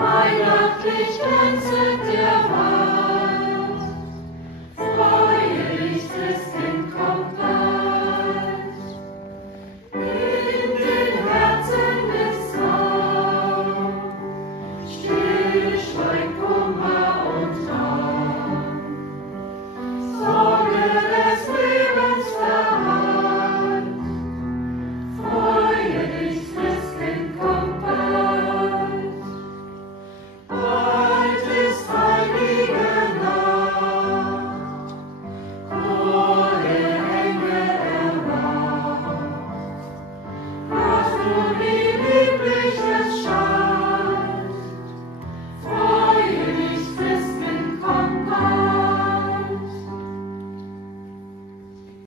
Weihnachtlich tanzet der Wald, freulichstes Kind kommt bald. In den Herzen ist Sorg, still schweigt Kummer.